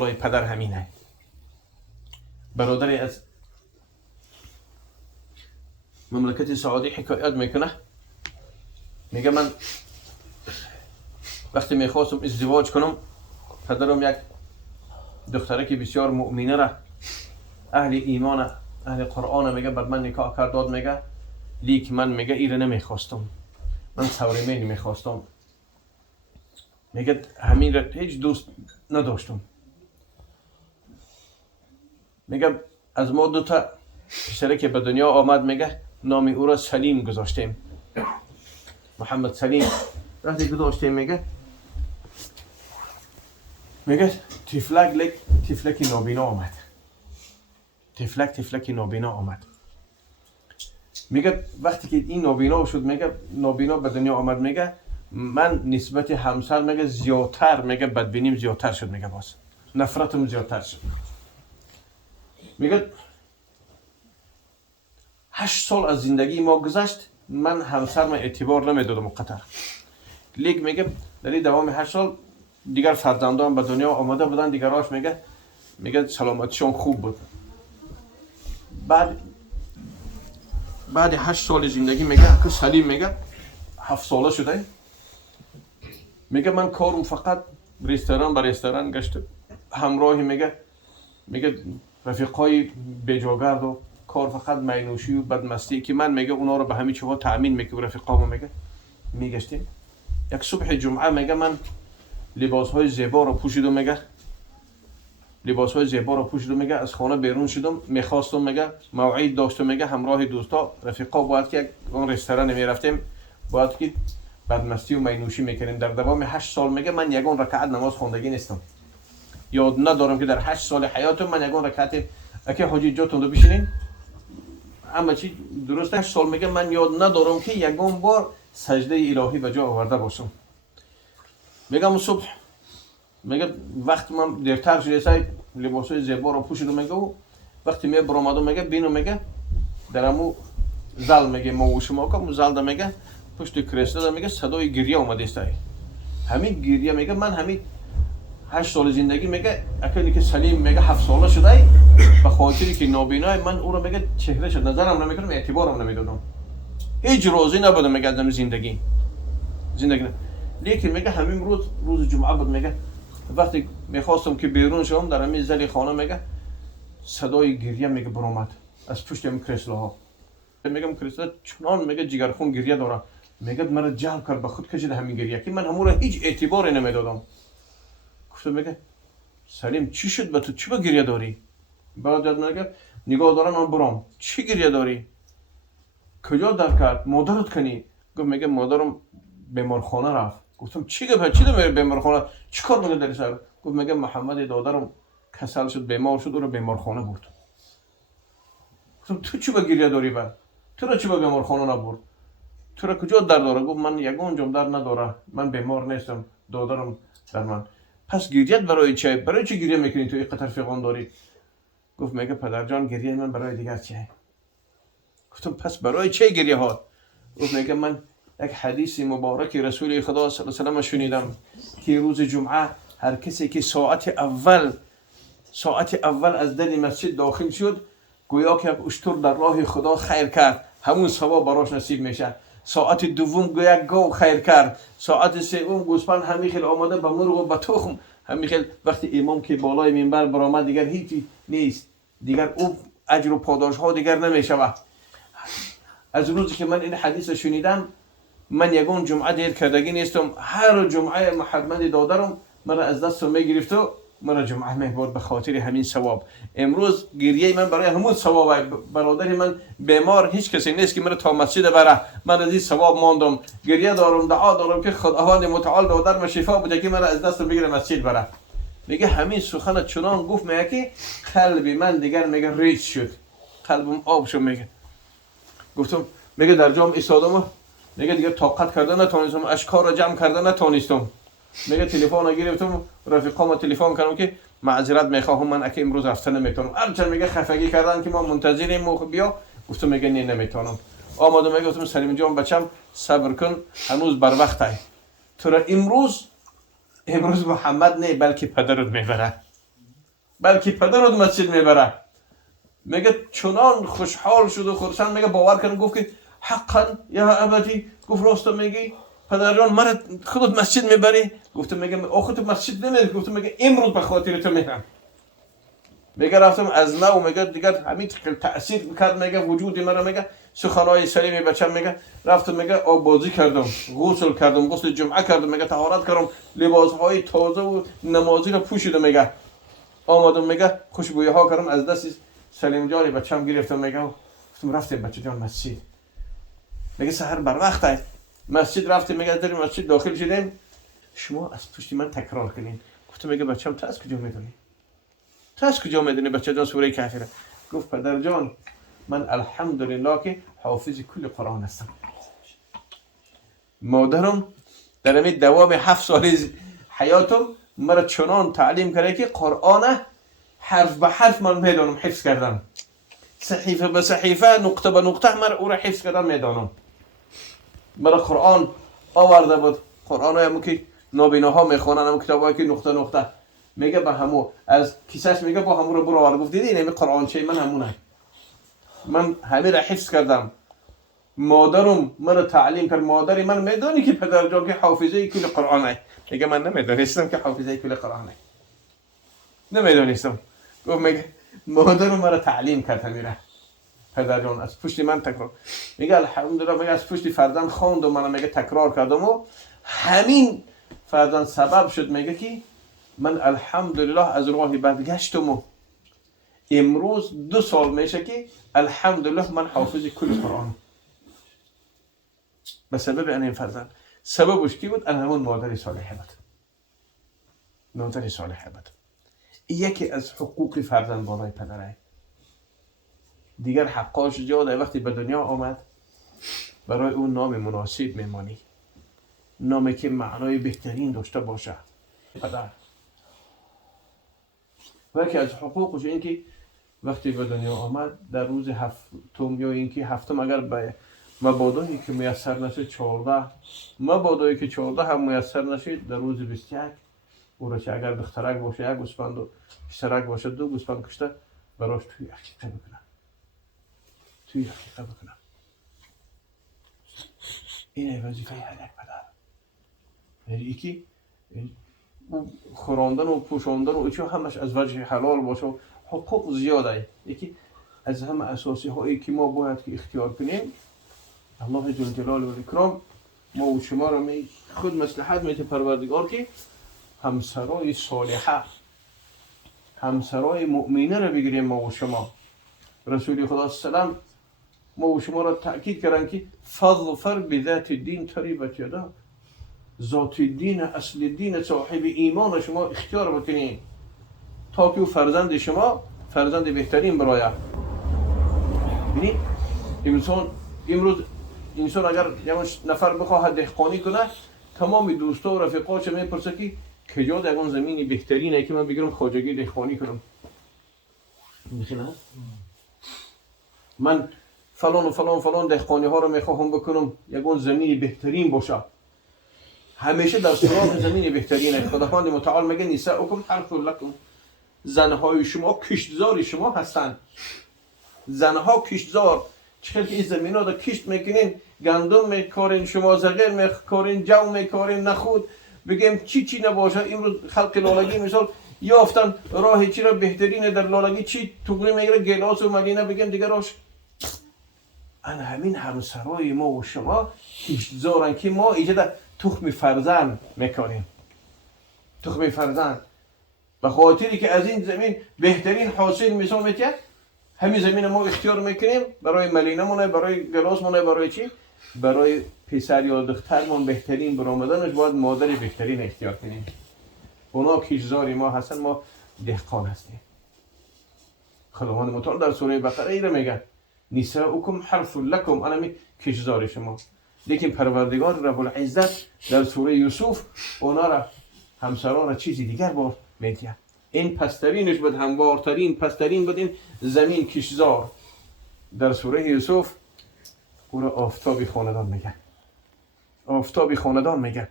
برای پدر همینه. برادری از مملکت سعودی حکایت میکنه، میگه من وقتی میخواستم ازدواج کنم، پدرم یک دختره که بسیار مؤمنه را، اهل ایمان، اهل قرآن، میگه بر من نکاح کرد داد. میگه لیک من میگه ایره نمیخواستم، من سوریمه نمیخواستم. میگه همین را هیچ دوست نداشتم. میگه از ما دو تا پسره که به دنیا آمد، میگه نام او را سلیم گذاشتیم، محمد سلیم. وقتی گذاشتیم میگه تفلک نابینا آمد. تفلک نابینا آمد. میگه وقتی که این نابینا شد، میگه نابینا به دنیا آمد، میگه من نسبت همسر میگه زیادتر، میگه بدبینیم زیادتر شد، میگه باز نفرتم زیادتر شد. میگه 8 سال از زندگی ما گذشت، من همسر من اعتبار نمیدادم قطر. لیک میگه در این دوام 8 سال دیگر فرزندان به دنیا آمده بودن، دیگراش میگه سلامتیشون خوب بود. بعد 8 سال زندگی میگه که سلیم میگه 7 ساله شده. میگه من کارم فقط رستوران به رستوران گشت، همراهی میگه رفیقای بجاگرد و کار فقط مینوشی و بدمستی که من میگه اونا رو به همین چیزها تأمین میکنم. رفیقامو میگشتیم. یک صبح جمعه میگه من لباسهای زیبا رو پوشیدم، میگه از خانه بیرون شدم، میخواستم میگه موعد داشتم، میگه همراه دوستا رفیقا باید که اون رستوران میرفتیم، باید که بدمستی و مینوشی میکنیم. در دوام 8 سال میگه من یگان رکعت نماز خواندگی نیستم. یاد ندارم که در 8 سال حیاتم من یگان رکعت اگه حاجی جاتون رو بشینین اما چی درسته. 8 سال میگه من یاد ندارم که یگان بار سجده الهی به جا آورده باشم. میگم صبح میگه وقتی من دیرتر شده لباسای زیبا رو پوشیدم، میگه و وقتی می برآمدم میگه بینو میگه درمو زل میگه ما و شما که زل ده میگه پشت کرسته میگه صدای گریه اومده است. همین گریه میگه من همین 8 سال زندگی میگه اکنی که سلیم میگه 7 ساله شده، به خاطری که نابینای من او رو میگه چهره شد نظرم نمیکنم، اعتبارم نمیدادم، هیچ راضی نبودم میگه از زندگی. لیکن میگه همین روز جمعه بود، میگه وقتی میخواستم که بیرون شوم در همین زل خانه میگه صدای گریه میگه برآمد از پشت این کرسلاها. میگم کرسلا چنان میگه جگرخون گریه داره، میگه مرا جلب کرد به خود کشید همین گریه که من همون را هیچ اعتباری نمیدادم. گفتم میگه سلیم چی شد به تو، چی با گریه داری؟ بعد میگه نگاه دارم من برام، چی گریه داری؟ کجا در کرد؟ مادرت کنی؟ گفت میگه مادرم بیمارخانه رفت. گفتم چی گفت؟ چی داره بیمارخانه؟ چیکار میکنه در سر؟ گفت میگه محمد دادرم کسل شد، بیمار شد، او رو بیمارخانه برد. گفتم تو چی با گریه داری؟ بعد تو رو چی با بیمارخانه نبرد؟ تو رو کجا درد داره؟ گفت من یگان جام درد نداره، من بیمار نیستم، دادرم در من. پس گریت برای چی؟ برای چی گریه میکنی تو این قطر فیقان داری؟ گفت میگه پدرجان گریه من برای دیگر چیه؟ گفتم پس برای چه گریه ها؟ گفت میگه من یک حدیث مبارک رسول خدا صلی الله علیه و سلم شنیدم که روز جمعه هر کسی که ساعت اول از در مسجد داخل شد، گویا که یک اشتر در راه خدا خیر کرد، همون ثواب براش نصیب میشه. ساعت دوم گویا گاو خیر کرد، ساعت سوم گوسفند همیخیل آماده به مرغ و به تخم همیخیل. وقتی امام که بالای منبر برآمد دیگر هیچی نیست، دیگر او اجر و پاداش ها دیگر نمیشه. از روزی که من این حدیث شنیدم من یگان جمعه دیر کردگی نیستم، هر جمعه محمد دادرم مرا از دستم میگرفت و مرا جمعه میبرد به خاطر همین ثواب. امروز گریه من برای همون ثواب. برادر من بیمار، هیچ کسی نیست که مرا تا مسجد بره، من از این ثواب ماندم، گریه دارم، دعا دارم که خداوند متعال دادرم شفا بده که مرا از دستم بگیره مسجد بره. میگه همین سخن چنان گفت میگه که قلب من دیگر میگه ریز شد، قلبم آب شد. گفتم میگه در جام ایستادم، میگه دیگه طاقت کرده نتونستم، اشکار رو جمع کرده نتونستم. میگه تلفن گرفتم، رفیقام تلفن کردم که معذرت میخواهم من اگه امروز رفتن نمیتونم. هرچند میگه خفگی کردن که ما منتظریم بیا. گفتم میگه نه نمیتونم. آمدم میگه گفتم سلیم جان بچم صبر کن، هنوز بر وقته. تو را امروز محمد نه بلکه پدرت میبره. بلکه پدرت مسجد میبره. میگه چنان خوشحال شد و خرسند، میگه باور کن، گفت که حقا یا ابدی، گفت راست میگی پدر جان، مرا خودت مسجد میبری؟ گفتم میگه آخه تو مسجد نمیری؟ گفتم میگه امروز به خاطر تو میرم. میگه رفتم از نو، میگه دیگر همین تاثیر میکرد، میگه وجود مرا، میگه سخنای سلیم بچم، میگه رفتم، میگه آب بازی کردم، غسل کردم، غسل جمعه کردم، میگه طهارت کردم، لباسهای تازه و نمازی رو پوشیدم، میگه آمدم، میگه خوشبویی ها کردم، از دست سلیم جان بچم گرفتم، میگه گفتم رفتیم بچه جان مسجد. میگه سحر بر وقت مسجد رفتیم، میگه در مسجد داخل شدیم، شما از پشت من تکرار کنین. گفتم میگه بچم تو از کجا میدونی؟ تو از کجا میدونی بچه جان سوره کافره؟ گفت پدر جان من الحمدلله که حافظ کل قرآن هستم. مادرم در همین دوام 7 سال حیاتم مرا چنان تعلیم کرده که قرآن حرف به حرف من میدانم، حفظ کردم، صحیفه به صحیفه، نقطه به نقطه مرا او را حفظ کردم میدانم. مرا قرآن آورده بود، قرآن همون که نابیناها میخوانن، همون کتابایی که نقطه نقطه، میگه به همو از کیسش، میگه با همو رو برو آورد. گفت دیدی این قرآن چه؟ من همونه، من همه را حفظ کردم. مادرم مرا تعلیم کرد. مادری من میدونی که پدر جان که حافظه کل قرآنه؟ میگه من نمیدونستم که حافظه کل قرآنه، نمیدونستم. گفت میگه مادرم مرا تعلیم کرد همیره، پدر جان از پشت من تکرار. میگه الحمدلله، میگه از پشت فرزند خواندم، من میگه تکرار کردم و همین فرزند سبب شد، میگه که من الحمدلله از راه برگشتم و امروز 2 سال میشه که الحمدلله من حافظ کل قرآن. به سبب این فرزند. سببش کی بود؟ همون مادر صالحه بود. مادر صالحه بود. یکی از حقوق فرزند بالای پدره. دیگر حقاش زیاده. وقتی به دنیا آمد برای اون نام مناسب میمانی، نامی که معنای بهترین داشته باشه، پدر. و یکی از حقوقش این که وقتی به دنیا آمد در روز هفتم، یا اینکه هفتم اگر به مبادایی که میسر نشد 14، مبادایی که 14 هم میسر نشد در روز 21 او را، که اگر دخترک باشه 1 گوسفند و پسرک باشه 2 گوسفند کشته براش توی عقیقه بکنن، توی عقیقه بکنن. این وظیفه هر یک پدر. یعنی یکی خوراندن و پوشاندن و ایچه همش از وجه حلال باشه. حقوق زیاده. یکی از همه اساسی هایی که ما باید که اختیار کنیم، الله جل جلاله و اکرام ما و شما را خود مصلحت میده پروردگار که همسرای صالحه، همسرای مؤمنه را بگیریم. ما و شما، رسول خدا سلام ما و شما را تأکید کردن که فظفر بذات الدین تریبت یداک، ذات دین، اصل دین، صاحب ایمان شما اختیار بکنید تا که فرزند شما فرزند بهترین برایه. ببینید امروز انسان اگر یک نفر بخواهد دهقانی کنه، تمام دوستا و رفیقاش میپرسه که کجا در اون زمینی بهترینه که من بگیرم خواجگی دهقانی کنم. میخوام من فلان و فلان فلان دهقانی ها رو میخواهم بکنم، یک زمینی بهترین باشه. همیشه در سراغ زمین بهترینه. خداوند متعال میگه نساؤکم حرث لکم، زنهای شما کشتزار شما هستند. زنها کشتزار، چطور که این زمین ها در کشت میکنین، گندم میکارین، شما زغیر میکارین، جو میکارین، نخود، بگیم چی نباشه. امروز خلق لالگی مثال یافتن راه چی را بهترینه در لالگی، چی توگری میگیره گلاس و مدینه، بگیم دیگه راش. ان همین همسرای ما و شما کشتزارن که ما ایجاد تخم فرزند میکنیم. تخم فرزند به خاطری که از این زمین بهترین حاصل مثال میتید، همین زمین ما اختیار میکنیم برای ملینه مونه، برای گلاس مونه، برای چی؟ برای پسر یا دخترمون بهترین برآمدنش باید مادر بهترین اختیار کنیم. اونا کشتزار ما هستن، ما دهقان هستیم. خداوند متعال در سوره بقره ای رو میگه نساؤکم حرث لکم، انا کشتزار شما. لیکن پروردگار رب العزت در سوره یوسف اونا را، همسران را چیزی دیگر بار میگه. این پسترینش بود، هموارترین پسترین بود این زمین کشتزار. در سوره یوسف او را آفتابی خاندان میگه. آفتابی خاندان میگه.